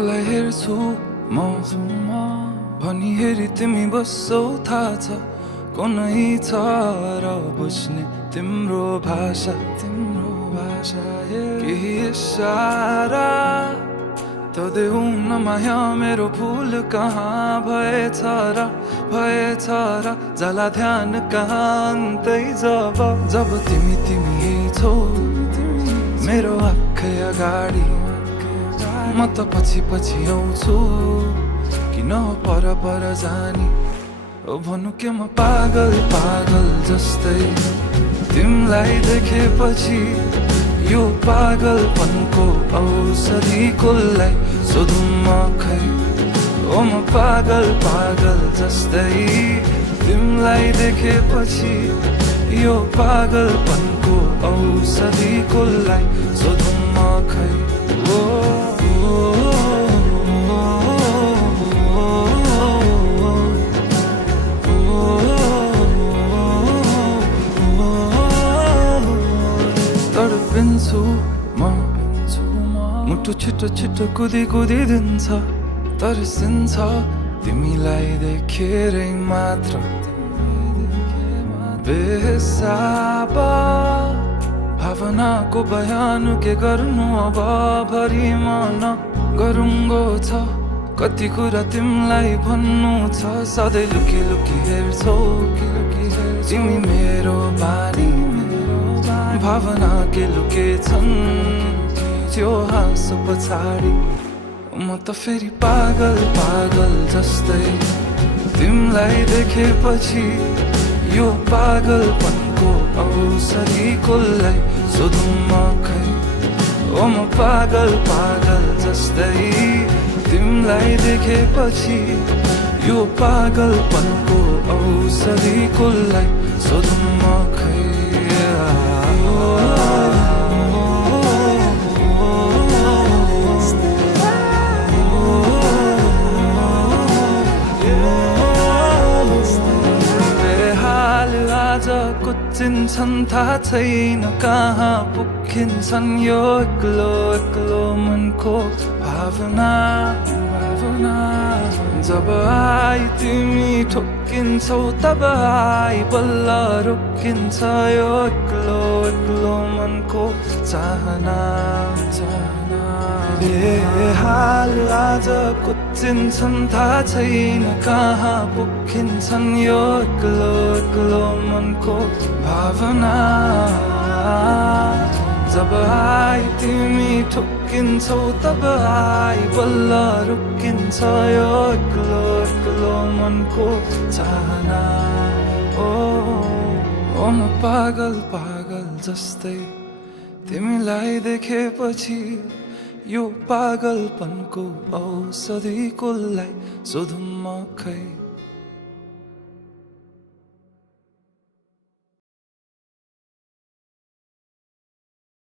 कोलाई हेर्छु म भनी हेरी तिमी बस्छौ थाहा छ कुनै छ र बुझ्ने तिम्रो भाषा केही इशारा त देऊ न माया मेरो भुल कहाँ भएछ र जाला ध्यान कहाँ अन्तै जब तिमी छौ मेरो आँखै अगाडि म त पछि आउँछु किन पर जाने ओ भन्नु के म पागल जस्तै तिमीलाई देखेपछि यो पागलपनको औषधि कसलाई सोधौँ म खै ओ म पागल जस्तै तिमीलाई देखेपछि यो पागलपनको औषधि कसलाई सोधौँ म खै तडपिन्छु म मुटु छिटो कुदी दिन्छ तर्सिन्छ तिमीलाई देखेरै मात्र बेहिसाब भावनाको बयान के गर्नु अब भरि मन गरुङ्गो छ कति कुरा तिमीलाई भन्नु छ सधैँ लुकी हेर्छौ तिमी मेरो बानी भावना के लुकेछन् त्यो हाँसो पछाडि म त फेरि पागल जस्तै तिमीलाई देखेपछि यो पागलपनको औषधि कसलाई सोधौँ म खै ओ म पागल जस्तै तिमीलाई देखेपछि यो पागलपनको औषधि कसलाई सोधौँ म खै कुचिन्छन् थाहा छैन कहाँ पुगिन्छन् यो एक्लो मनको भावना जब आई तिमी ठोकिन्छौ तब आई बल्ल रोकिन्छ यो एक्लो मनको चाहना बेहाल आज कुचिन्छन् थाहा छैन कहाँ पुगिन्छन् यो एक्लो मनको भावना जब आई तिमी ठोकिन्छौ तब आई बल्ल रोकिन्छ यो एक्लो मनको चाहना ओ म पागल जस्तै तिमीलाई देखेपछि यो पागलपनको औषधि कसलाई सोधौँ म खै